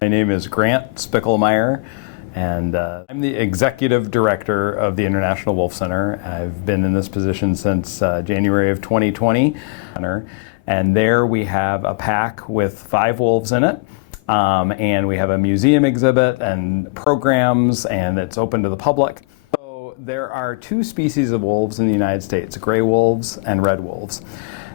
My name is Grant Spickelmeyer, and I'm the Executive Director of the International Wolf Center. I've been in this position since January of 2020. And there we have a pack with 5 wolves in it. And we have a museum exhibit and programs, and it's open to the public. So there are 2 species of wolves in the United States, gray wolves and red wolves.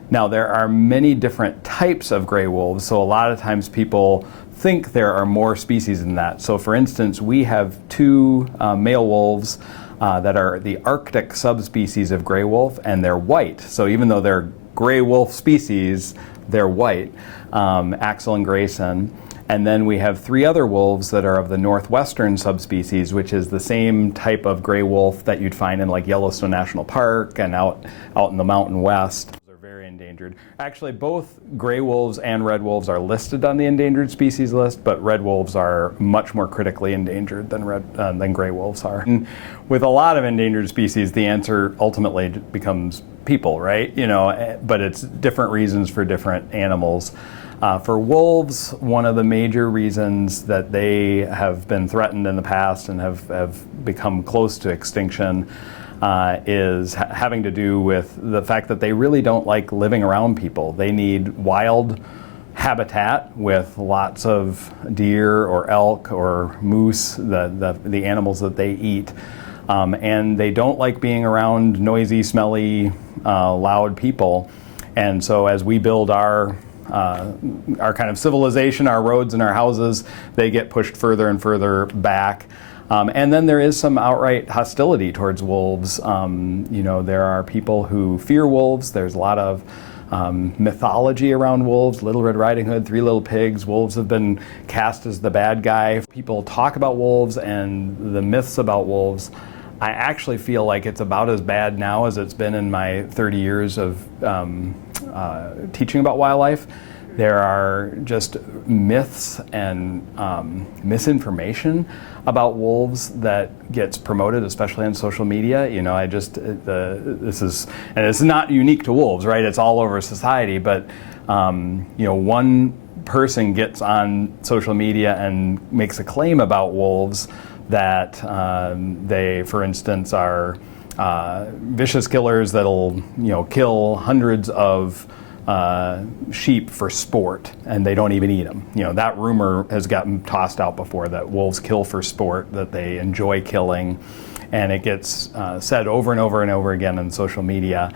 Now there are many different types of gray wolves, so a lot of times people think there are more species than that. So for instance, we have 2 male wolves that are the Arctic subspecies of gray wolf, and they're white. So even though they're gray wolf species, they're white, Axel and Grayson. And then we have 3 other wolves that are of the northwestern subspecies, which is the same type of gray wolf that you'd find in like Yellowstone National Park and out in the Mountain West. They're very endangered. Actually, both gray wolves and red wolves are listed on the endangered species list, but red wolves are much more critically endangered than gray wolves are. And with a lot of endangered species, the answer ultimately becomes people, right? But it's different reasons for different animals. For wolves, one of the major reasons that they have been threatened in the past and have become close to extinction is having to do with the fact that they really don't like living around people. They need wild habitat with lots of deer or elk or moose, the animals that they eat. And they don't like being around noisy, smelly, loud people. And so as we build our kind of civilization, our roads and our houses, they get pushed further and further back. And then there is some outright hostility towards wolves. There are people who fear wolves. There's a lot of mythology around wolves. Little Red Riding Hood, 3 Little Pigs. Wolves have been cast as the bad guy. People talk about wolves and the myths about wolves. I actually feel like it's about as bad now as it's been in my 30 years of teaching about wildlife. There are just myths and misinformation about wolves that gets promoted, especially on social media. This is not unique to wolves, right? It's all over society. But one person gets on social media and makes a claim about wolves that they, for instance, are vicious killers that'll kill hundreds of sheep for sport, and they don't even eat them. That rumor has gotten tossed out before, that wolves kill for sport, that they enjoy killing, and it gets said over and over and over again on social media.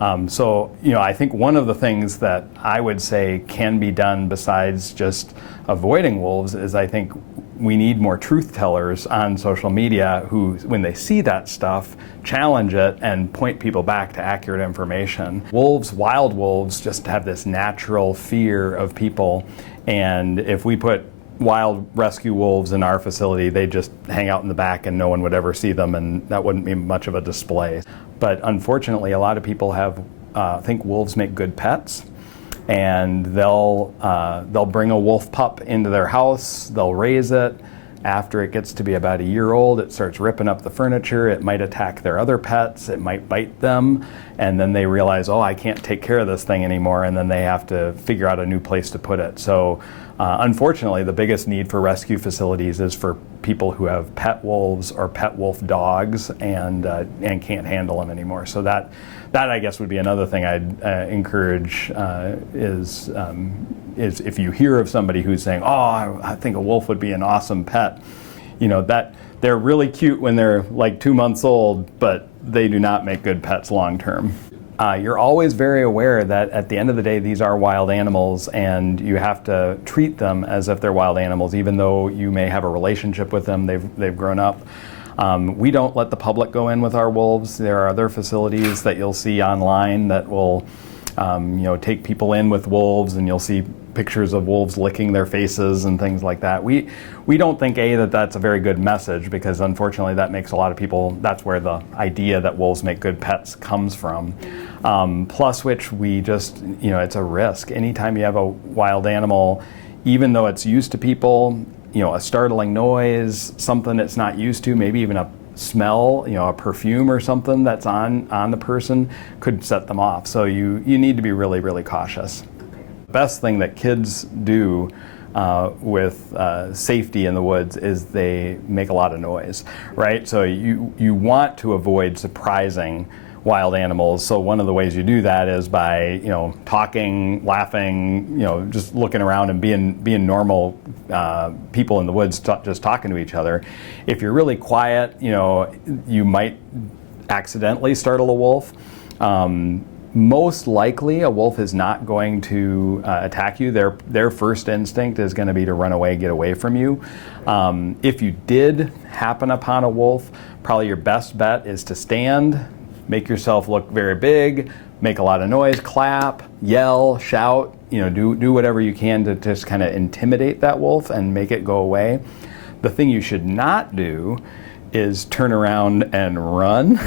I think one of the things that I would say can be done besides just avoiding wolves is I think we need more truth tellers on social media who, when they see that stuff, challenge it and point people back to accurate information. Wolves, wild wolves, just have this natural fear of people, and if we put wild rescue wolves in our facility, they just hang out in the back and no one would ever see them, and that wouldn't be much of a display. But unfortunately, a lot of people think wolves make good pets, and they'll bring a wolf pup into their house, they'll raise it. After it gets to be about a year old, it starts ripping up the furniture, it might attack their other pets, it might bite them, and then they realize, oh, I can't take care of this thing anymore, and then they have to figure out a new place to put it. So unfortunately, the biggest need for rescue facilities is for people who have pet wolves or pet wolf dogs and can't handle them anymore. So that I guess would be another thing I'd encourage is if you hear of somebody who's saying, oh, I think a wolf would be an awesome pet, that they're really cute when they're like 2 months old, but they do not make good pets long term. You're always very aware that at the end of the day, these are wild animals, and you have to treat them as if they're wild animals, even though you may have a relationship with them, they've grown up. We don't let the public go in with our wolves. There are other facilities that you'll see online that will take people in with wolves, and you'll see pictures of wolves licking their faces and things like that. We don't think that's a very good message, because unfortunately that makes a lot of people, that's where the idea that wolves make good pets comes from. Plus which we just, it's a risk. Anytime you have a wild animal, even though it's used to people, a startling noise, something it's not used to, maybe even a smell, a perfume or something that's on the person could set them off. So you need to be really, really cautious. The best thing that kids do with safety in the woods is they make a lot of noise, right? So you want to avoid surprising wild animals. So one of the ways you do that is by, talking, laughing, just looking around and being normal people in the woods, just talking to each other. If you're really quiet, you might accidentally startle a wolf. Most likely a wolf is not going to attack you. Their first instinct is going to be to run away, get away from you. If you did happen upon a wolf, probably your best bet is to stand, make yourself look very big, make a lot of noise, clap, yell, shout, do whatever you can to just kind of intimidate that wolf and make it go away. The thing you should not do is turn around and run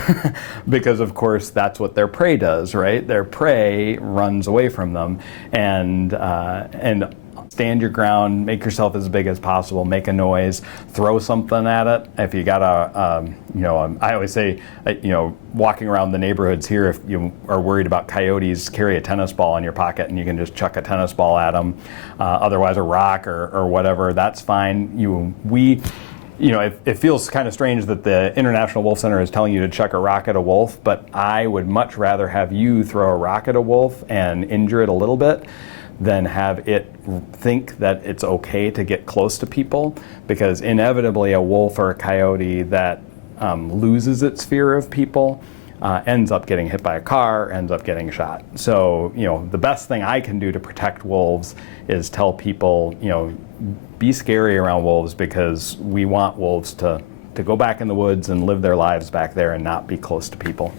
because of course that's what their prey does, right? Their prey runs away from them, and stand your ground, make yourself as big as possible, make a noise, throw something at it. If you got I always say, walking around the neighborhoods here, if you are worried about coyotes, carry a tennis ball in your pocket and you can just chuck a tennis ball at them. Otherwise a rock or whatever, that's fine. It feels kind of strange that the International Wolf Center is telling you to chuck a rock at a wolf, but I would much rather have you throw a rock at a wolf and injure it a little bit than have it think that it's okay to get close to people, because inevitably a wolf or a coyote that loses its fear of people ends up getting hit by a car, ends up getting shot. So, the best thing I can do to protect wolves is tell people, be scary around wolves, because we want wolves to go back in the woods and live their lives back there and not be close to people.